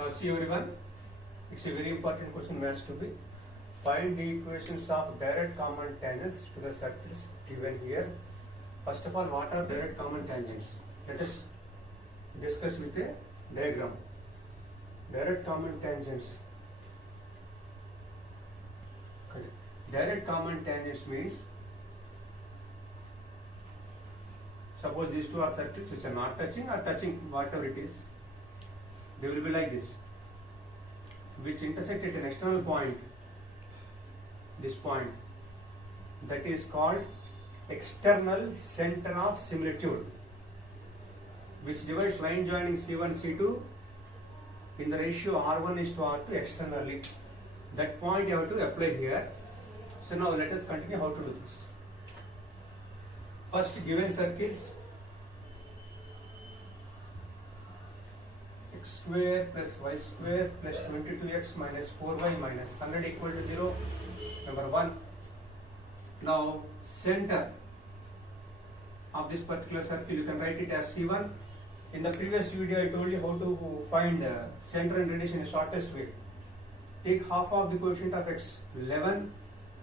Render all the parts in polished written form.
Now see everyone, it's a very important question maths to be. Find the equations of direct common tangents to the circles given here. First of all, what are direct common tangents? Let us discuss with a diagram. Direct common tangents. Direct common tangents means, suppose these two are circles which are not touching or touching, whatever it is, they will be like this, which intersect at an external point, this point, that is called external center of similitude, which divides line joining C1 C2 in the ratio R1 is to R2 externally. That point you have to apply here. So now let us continue how to do this. First, given circles x square plus y square plus 22x minus 4y minus 100 equal to 0, number 1. Now center of this particular circle, you can write it as C1. In the previous video I told you how to find center and radius in the shortest way. Take half of the coefficient of x, 11,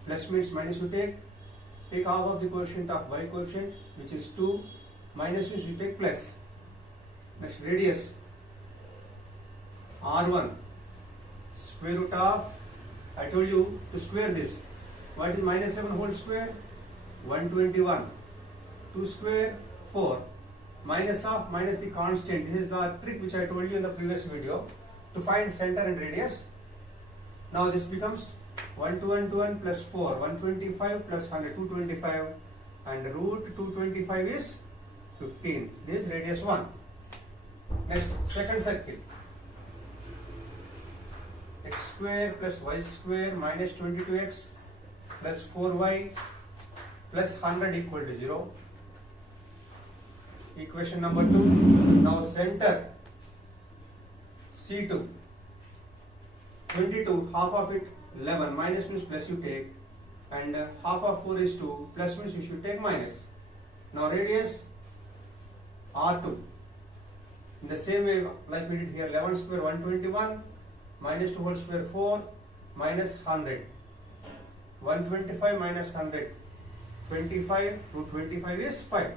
plus means minus you take half of the coefficient of y coefficient, which is 2, minus means you take plus. Next, radius R1, square root of, I told you to square this. What is minus 11 whole square? 121. 2 square, 4. Minus of, minus the constant. This is the trick which I told you in the previous video to find center and radius. Now this becomes 121 plus 4, 125 plus 100, 225, and root 225 is 15. This is radius 1. Next, second circle. X square plus y square minus 22x plus 4y plus 100 equal to 0. Equation number 2. Now center C2. 22, half of it 11, minus means plus you take, and half of 4 is 2, plus means you should take minus. Now radius R2. In the same way like we did here, 11 square 121, minus 2 whole square 4, minus 100. 125 minus 100, 25, root 25 is 5.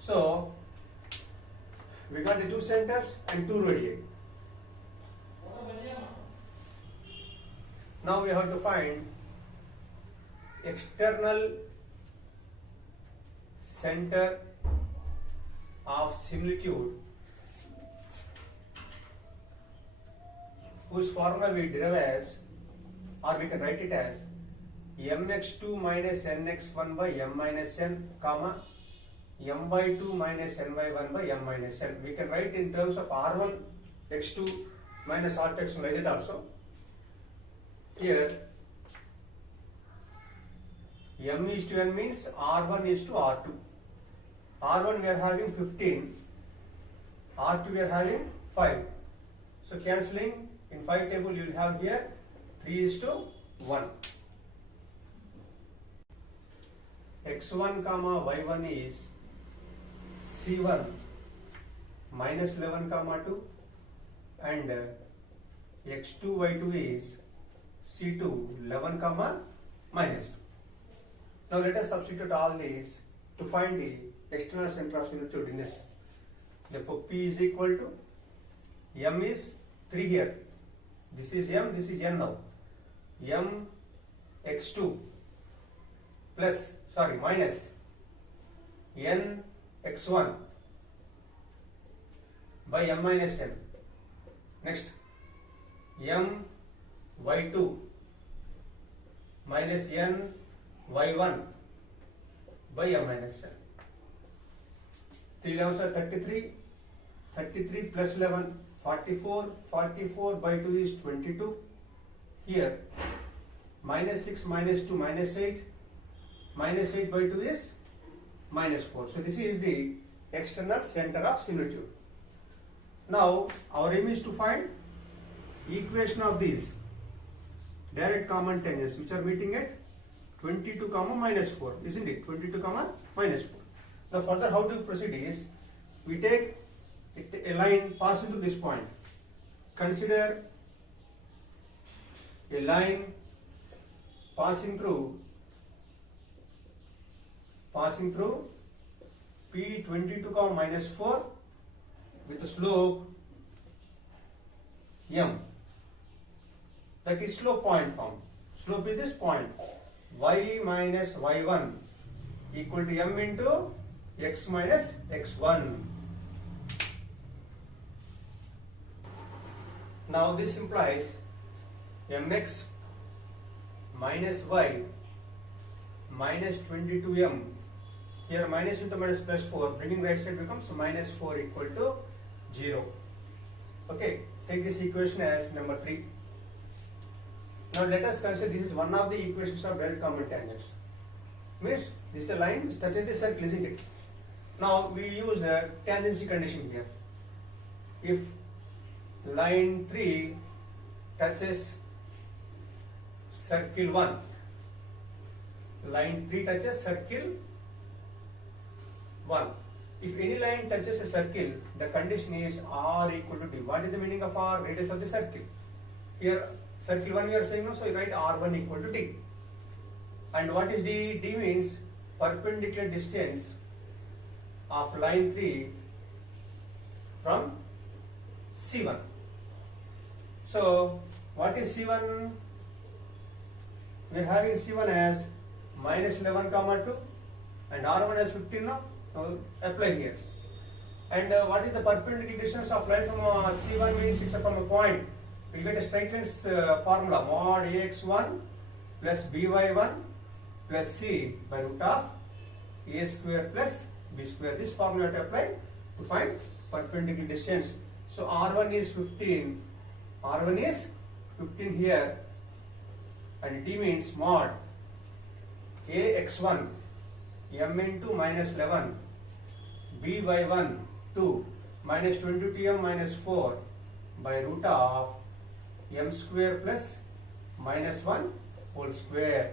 So we got the two centers and two radii. Now we have to find external center of similitude, whose formula we derive as, or we can write it as mx2 minus nx1 by m minus n, comma m by 2 minus n by 1 by m minus n. We can write in terms of r1 x2 minus r2 x1 like that also. Here m is to n means r1 is to r2. R1 we are having 15, r2 we are having 5. So cancelling, in 5 table you will have here 3 is to 1. x1 comma y1 is c1 minus 11 comma 2, and x2 y2 is c2 11 comma minus 2. Now let us substitute all these to find the external center of similitude in this. Therefore P is equal to, m is 3 here, this is m, this is n now, m x2 plus, sorry, minus n x1 by m minus n. Next, m y2 minus n y1 by m minus n. 3 11s are 33, 33 plus 11, 44, 44 by 2 is 22. Here, minus 6 minus 2 minus 8, minus 8 by 2 is minus 4. So this is the external center of similitude. Now our aim is to find equation of these direct common tangents which are meeting at 22 comma minus 4, isn't it? 22 comma minus 4. Now further how to proceed is, we take a line passing through this point. consider a line passing through P22, minus 4 with a slope m. That is slope point form. Slope is this point. Y minus y1 equal to m into x minus x1. Now this implies mx minus y minus 22m. Here minus into minus plus 4, bringing right side becomes minus 4 equal to 0. Okay, take this equation as number 3. Now let us consider this is one of the equations of direct common tangents. Means this is a line which touches the circle, isn't it? Now we use a tangency condition here. If line 3 touches circle 1, line 3 touches circle 1. If any line touches a circle, the condition is r equal to d. What is the meaning of r? Radius of the circle. Here circle 1 we are saying no, so you write r1 equal to d. And what is d? D means perpendicular distance of line 3 from C1. So what is C1? We are having C1 as minus 11 comma 2 and R1 as 15 now. So apply here. And what is the perpendicular distance of line from C1 means it's from a point. We will get a straight line's formula mod AX1 plus BY1 plus C by root of A square plus B square. This formula to apply to find perpendicular distance. So R1 is 15. R1 is 15 here, and D means mod AX1 m into minus 11 by1 2 minus 22m minus 4 by root of m square plus minus 1 whole square.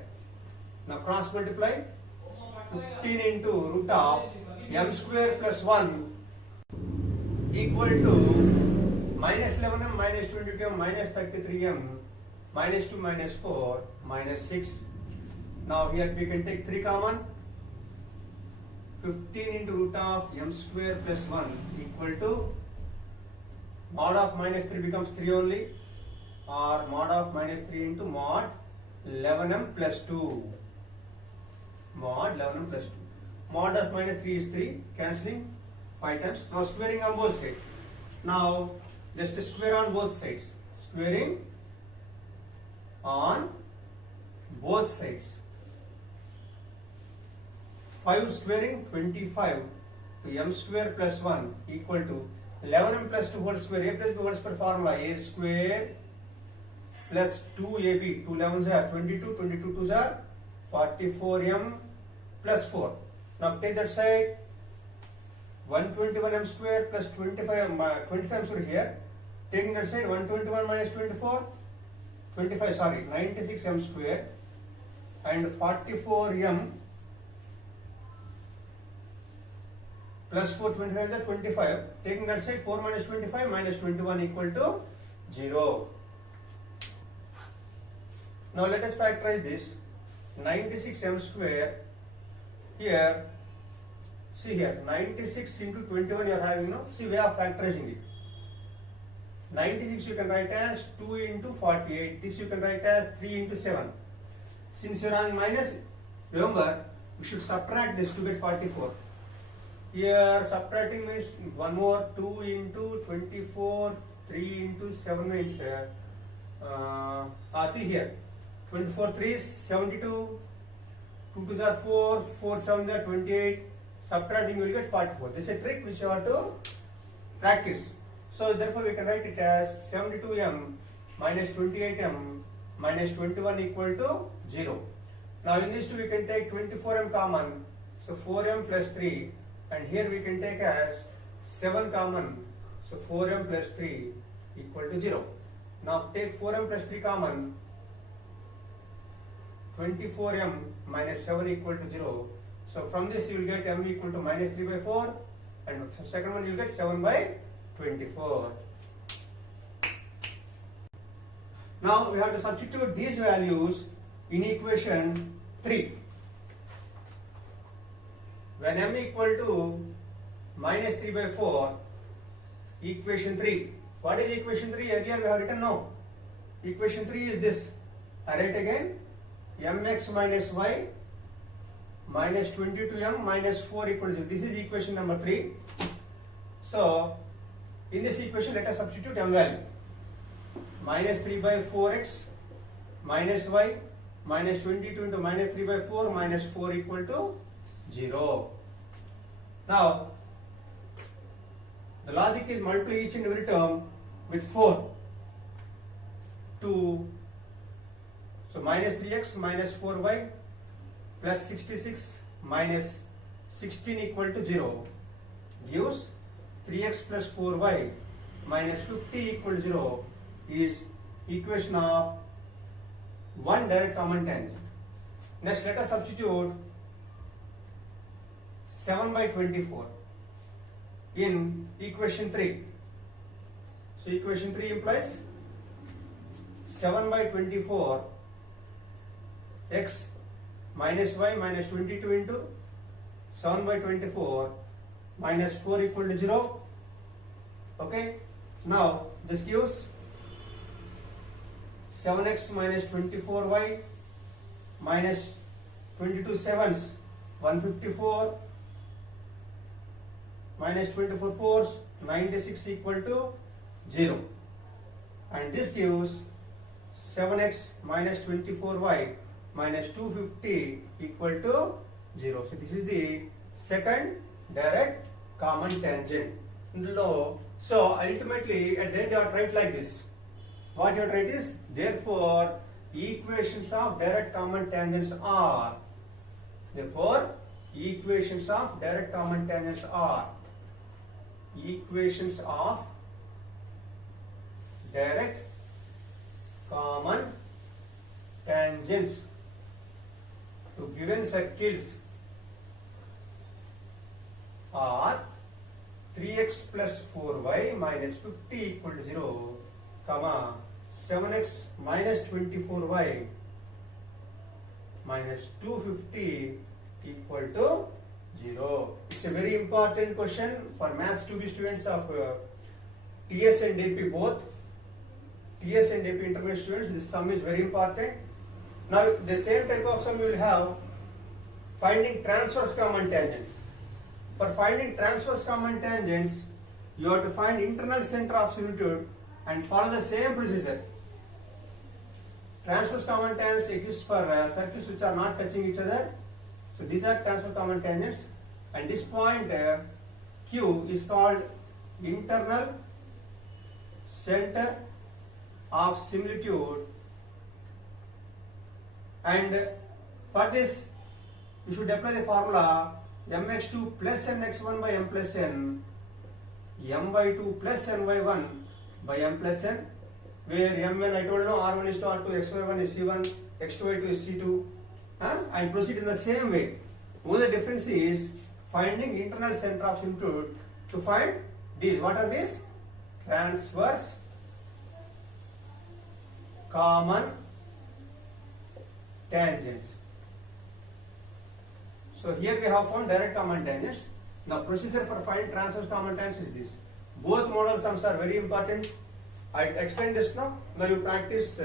Now cross multiply 15 into root of m square plus 1 equal to minus 11m minus 22m minus 33m minus 2 minus 4 minus 6. Now here we can take 3 common. 15 into root of m square plus 1 equal to mod of minus 3 becomes 3 only, or mod of minus 3 into mod 11m plus 2. Mod 11m plus 2. Mod of minus 3 is 3, cancelling 5 times. Now squaring on both sides. Now just square on both sides. Squaring on both sides. 5 squaring 25 to m square plus 1 equal to 11m plus 2 whole square. A plus b whole square formula a square plus 2ab. 2 11s are 22, 22 2s are 44m plus 4. Now take that side. 121m square plus 25m square here. Taking that side 121 minus 24, 25 sorry 96m square and 44m plus 4 25 is 25. Taking that side 4 minus 25 minus 21 equal to 0. Now let us factorize this. 96m square here. See here 96 into 21 you are having no. See way of factorizing it. 96 you can write as 2 into 48. This you can write as 3 into 7. Since you are having minus, remember we should subtract this to get 44. Here subtracting means one more 2 into 24, 3 into 7 means see here 24 3 is 72, 2 2s are 4, 4 7s are 28. Subtracting you will get 44. This is a trick which you have to practice. So therefore we can write it as 72m minus 28m minus 21 equal to 0. Now in these two we can take 24m common. So 4m plus 3. And here we can take as 7 common, so 4m plus 3 equal to 0. Now take 4m plus 3 common, 24m minus 7 equal to 0. So from this you will get m equal to minus 3 by 4, and second one you will get 7 by 24. Now we have to substitute these values in equation 3. When m equal to minus 3 by 4, equation 3. What is equation 3? Earlier we have written no. Equation 3 is this. I write again. Mx minus y minus 22m minus 4 equals 0. This is equation number 3. So, in this equation let us substitute m value. Minus 3 by 4x minus y minus 22 into minus 3 by 4 minus 4 equal to 0. Now, the logic is multiply each and every term with 4 to, so minus 3x minus 4y plus 66 minus 16 equal to 0 gives 3x plus 4y minus 50 equal to 0 is equation of one direct common tangent. Next let us substitute 7 by 24 in equation 3. So equation 3 implies 7 by 24 x minus y minus 22 into 7 by 24 minus 4 equal to 0. Okay. Now this gives 7x minus 24y minus 22 sevens 154 minus 24 fours 96 equal to 0, and this gives 7x minus 24y minus 250 equal to 0. So this is the second direct common tangent. So ultimately at the end you have to write like this. What you have to write is, therefore equations of direct common tangents are, therefore equations of direct common tangents are equations of direct common tangents to given circles are 3x plus 4y minus 50 equal to 0, comma 7x minus 24y minus 250 equal to 0. It's a very important question for Maths 2B students of TS and AP both. TS and AP intermediate students, this sum is very important. Now the same type of sum you will have finding transverse common tangents. For finding transverse common tangents, you have to find internal center of similitude and follow the same procedure. Transverse common tangents exist for circles which are not touching each other. So these are transverse common tangents, and this point Q is called internal center of similitude, and for this you should apply the formula mx2 plus nx1 by m plus n, m by 2 plus n by 1 by m plus n, where mn I told no, r1 is to r2, x1 is c1, x2 y2 is c2, and proceed in the same way. Only the difference is finding internal center of similitude to find these. What are these? Transverse common tangents. So here we have found direct common tangents. Now procedure for finding transverse common tangents is this. Both modal sums are very important. I explained this now. Now you practice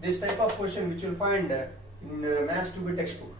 this type of question which you will find in Maths 2B textbook.